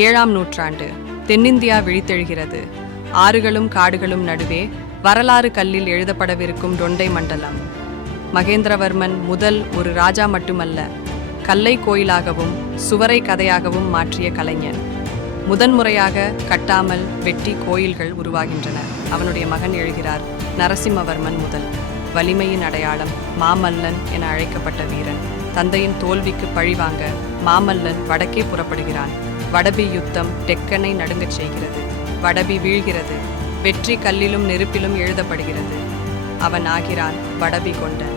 7ஆம் நூற்றாண்டு. தென்னிந்தியா விழித்தெழுகிறது. ஆறுகளும் காடுகளும் நடுவே வரலாறு கல்லில் எழுதப்படவிருக்கும் தொண்டை மண்டலம். மகேந்திரவர்மன் முதல் ஒரு ராஜா மட்டுமல்ல, கல்லை கோயிலாகவும் சுவரை கதையாகவும் மாற்றிய கலைஞன். முதன்முறையாக கட்டாமல் வெட்டி கோயில்கள் உருவாகின்றன. அவனுடைய மகன் எழுகிறார், நரசிம்மவர்மன் முதல். வலிமையின் அடையாளம், மாமல்லன் என அழைக்கப்பட்ட வீரன். தந்தையின் தோல்விக்கு பழிவாங்க மாமல்லன் வடக்கே புறப்படுகிறான். வடபி யுத்தம் டெக்கனை நடுங்கச் செய்கிறது. வடபி வீழ்கிறது. வெற்றி கல்லிலும் நெருப்பிலும் எழுதப்படுகிறது. அவன் ஆகிறான் வடபி கொண்டன்.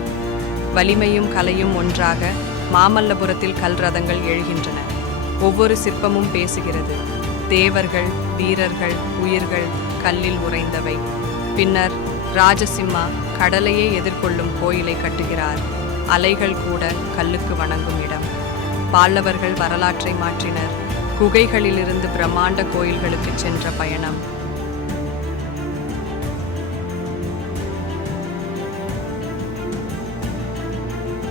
வலிமையும் கலையும் ஒன்றாக மாமல்லபுரத்தில் கல் ரதங்கள் எழுகின்றன. ஒவ்வொரு சிற்பமும் பேசுகிறது. தேவர்கள், வீரர்கள், உயிர்கள் கல்லில் உறைந்தவை. பின்னர் ராஜசிம்மா கடலையே எதிர்கொள்ளும் கோயிலை கட்டுகிறார். அலைகள் கூட கல்லுக்கு வணங்கும் இடம். பால்லவர்கள் வரலாற்றை மாற்றினர். குகைகளிலிருந்து பிரம்மாண்ட கோயில்களுக்கு சென்ற பயணம்.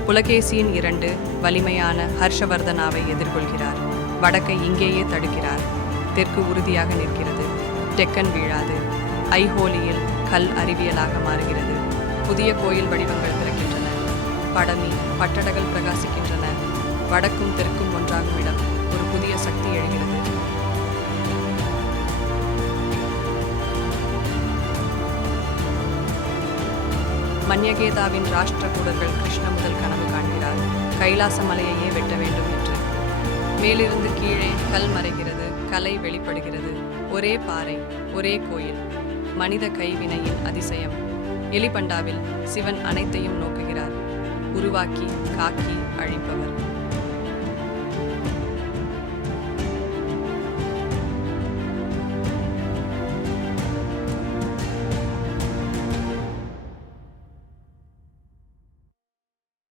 புலகேசியின் 2 வலிமையான ஹர்ஷவர்தனாவை எதிர்கொள்கிறார். வடக்கை இங்கேயே தடுக்கிறார். தெற்கு உறுதியாக நிற்கிறது. டெக்கன் வீழாது. ஐஹோலியில் கல் அறிவியலாக மாறுகிறது. புதிய கோயில் வடிவங்கள் பிறக்கின்றன. படமி, பட்டடகள் பிரகாசிக்கின்றன. வடக்கும் தெற்கும் ஒன்றாகும் இடம். ஒரு புதிய சக்தி எழுகிறது. மன்யகேதாவின் ராஷ்டிரகூடர்கள் கிருஷ்ண முதல் கனவு காண்கிறார். கைலாச மலையையே வெட்ட வேண்டும் என்று. மேலிருந்து கீழே கல் மறைகிறது. கலை வெளிப்படுகிறது. ஒரே பாறை, ஒரே கோயில். மனித கைவினையின் அதிசயம். எலிபண்டாவில் சிவன் அனைத்தையும் நோக்குகிறார். உருவாக்கி, காக்கி, அழிப்பவர்.